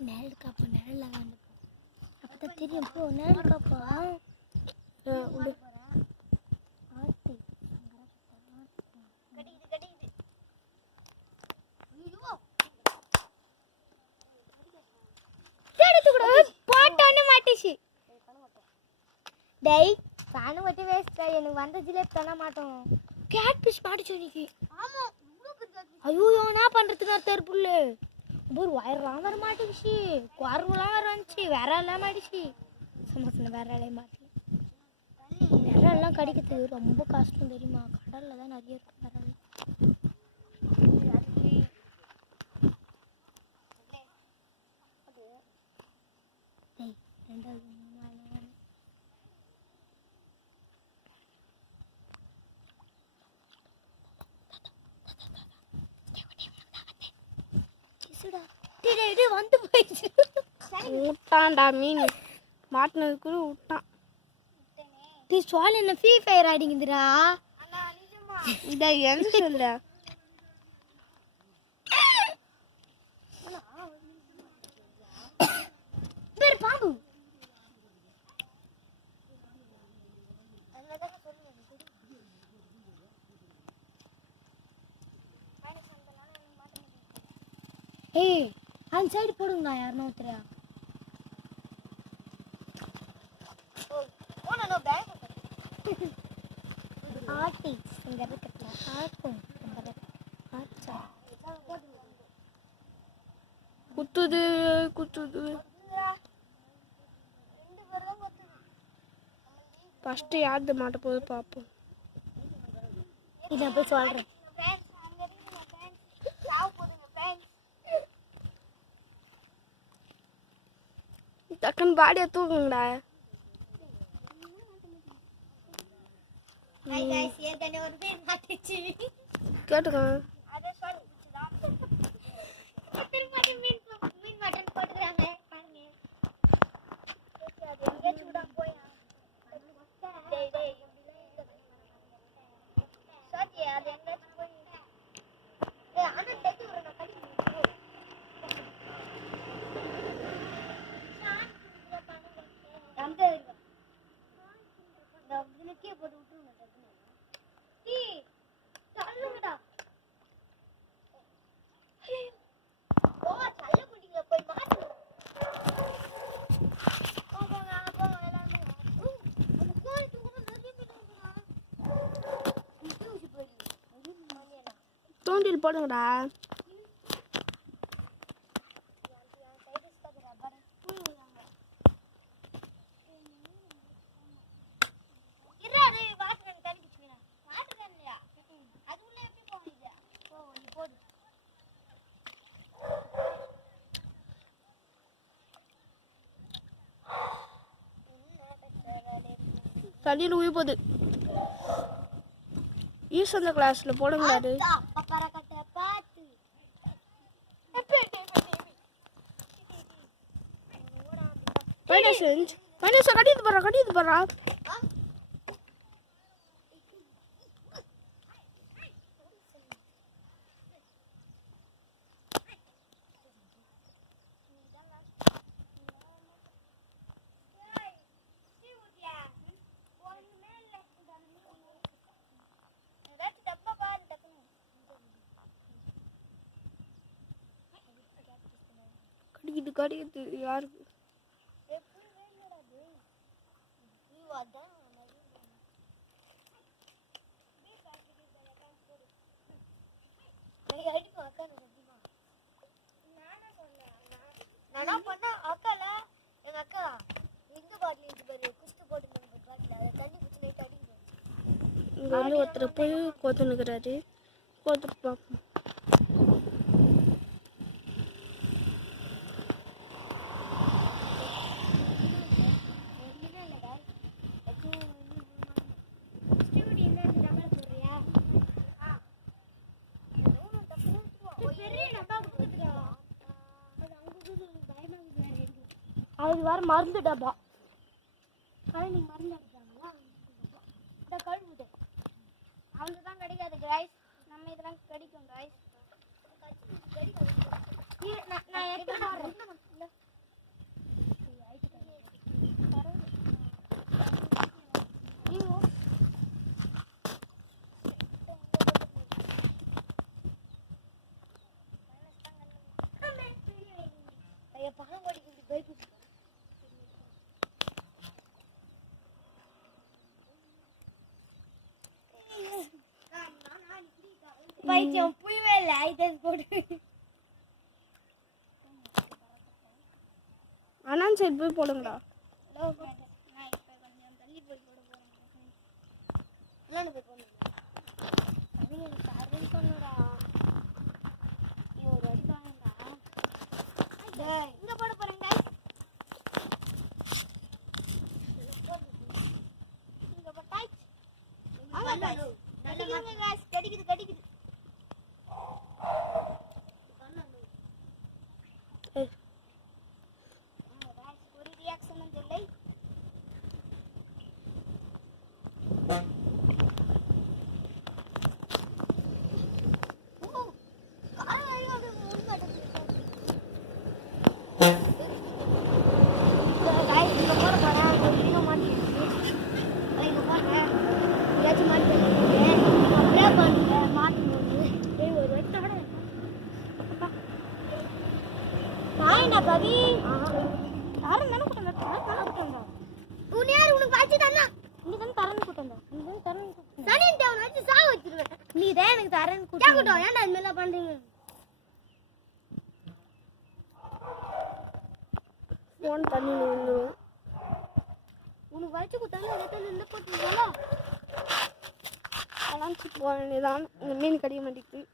நேரல் காப்பா நேரல் அப்பதான் தெரியும் போ நேரல் காப்பா ஆத்தி போட்டோன்னு மாட்டிச்சு டேய் சாணு வட்டி வேஸ்ட் எனக்கு வந்த ஜிலேபி தர மாட்டோம் கேட் ஃபிஷ் மாட்டிச்சு இன்னைக்கு ஆமா ஐயோ என்ன பண்றதுக்கு அத்தர் புல்லு ஒரு வயர்லாம் வர மாட்டேங்குச்சு குறவுலாம் வர வந்துச்சு வேற எல்லாம் மாட்டிச்சு சமோசன வேற எல்லாம் மாட்டல வேற எல்லாம் கிடைக்கிறது ரொம்ப கஷ்டம் தெரியுமா கடல்ல தான் நிறைய இருக்கு வேற வந்து போயிடுச்சு விட்டான்டா மீன் மாட்டினதுக்கு விட்டான் நீ சுவால் என்ன ஃப்ரீ ஃபயர் ஆடிங்குதுடா இதை என்ன சொல்ல பேர் பாம்பு ஏய் அந்த சைடு போடுங்கண்ணா யாருன்னா ஒருத்தரையா ஆட்டி இங்கே இருக்கட்டும் ஆட்டும் ஆச்சா குத்துது குத்துது ஃபஸ்ட்டு யார்து மாட்ட போது பார்ப்போம் இதை போய் சொல்கிறேன் டக்குன்னு பாடியை தூக்குங்கடா கேட்டுக்கோ தூண்டில் போடுங்கடா தண்ணியில் உயிர் போகுது ஈஸ்வந்த கிளாஸ்ல போடுங்கடாது கட்டிட்டு போறா கடிக்குது யாருக்கு இங்க வந்து ஒருத்தர் போய் கோத்துனுக்குறாரு கோத்துட்டு பார்ப்போம் அது வேற மருந்து டப்பா நீங்க மருந்து அடிச்சாங்களா கழுவுது பிராங்க் கிடைக்கும் गाइस நான் எப்படி பாறேன் பைத்தியம் புயவே இல்லை ஐதஸ் போட்டு அண்ணான் சைடு போய் போடுங்கடா நான் இப்போ கொஞ்சம் தள்ளி போய் போட போகிறேன் என்னென்னு போய் போடணும் அது தரேன்னு சொன்னடா ஒரு அடி வாங்கடா இங்கே போட போகிறேன் guys இங்கே போட்டாச்சு ஆமாம் guys கிடைக்குது ஒரு ரியாக்ஷனும் இல்லை பவி யாரும் தானே கூட்டம் உன் யார் உனக்கு வாட்சி தானா நீ தான் தரேன்னு கூட்டம் நீ தான் தரேன்னு சனியன் அவனை வச்சு சாவ வச்சிருவேன் நீ தான் எனக்கு தரேன்னு கூட்டம் ஏன்டா இந்த மாதிரிலாம் பண்றீங்க ஃபோன் தண்ணி விழுந்துரும் உனக்கு வச்சு கொடுத்தாலும் இடத்துல இருந்து போட்டுருக்கோம் அலாஞ்சி போக வேண்டியதான் இந்த மீன் கடிக்க மாட்டேங்குது